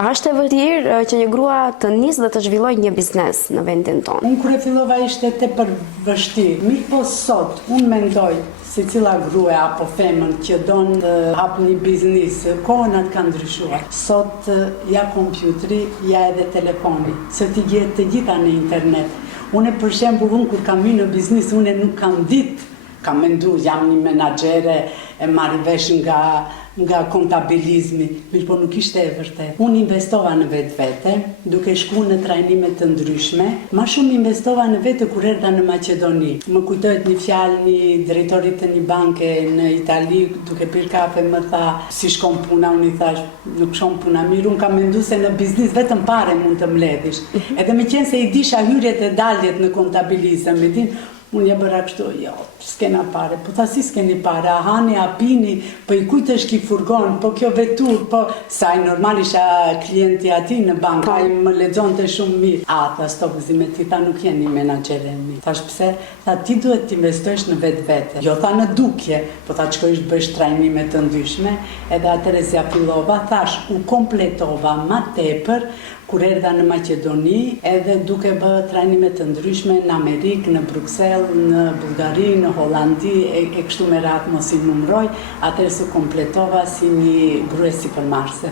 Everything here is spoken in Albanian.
A është e vërtetë që një grua të nisë dhe të zhvillojë një biznes në vendin tonë? Unë kur e fillova ishte tepër vështirë. Mirë po sot, unë mendoj si cila grua apo femër që don të hapë një biznis, kohënat kanë ndryshuar. Sot ja kompjuteri, ja edhe telefoni, se ti gjetë të gjitha në internet. Unë për shembull, unë kur kam hyrë në biznis, unë nuk kam ditë, kam mendu, jam një menaxhere e marrë vesh nga kontabilizmi, mirë po nuk ishte e vërtet. Unë investova në vetë, duke shku në trajnime të ndryshme. Ma shumë investova në vete kur erdha në Maqedoni. Më kujtohet një fjalë një drejtorit të një banke në Itali, duke pirë kafe, më tha, si shkon puna, unë i thash, nuk shkon puna mirë, unë kam mendu se në biznis vetëm pare mund të mbledhish. Edhe me qenë se i disha hyrjet e daljet në kontabilizëm, me din, unë ja bëra kështu, jo, s'kena pare, po ta si s'keni pare, a hani, a pini, po i kujt është ki furgon, po kjo vetur, po saj normal isha klienti ati në bank, a i më lexon të shumë mirë. A, tha, stop zime, ti tha nuk jeni menaxhere mi. Thash pse, tha ti duhet t'investosh në vetë. Jo, tha në dukje, po tha qkojsh të bësh trajnime të ndryshme, edhe atëherë ja fillova, thash, u kompletova ma tepër, kur erdha në Maqedoni, edhe duke bë trajnime të ndryshme në Amerikë, në Bruxelles, në Bullgari, në Hollandi, e kështu me radhë mos i numëroj, atëherë se kompletova si një grua sipërmarrëse.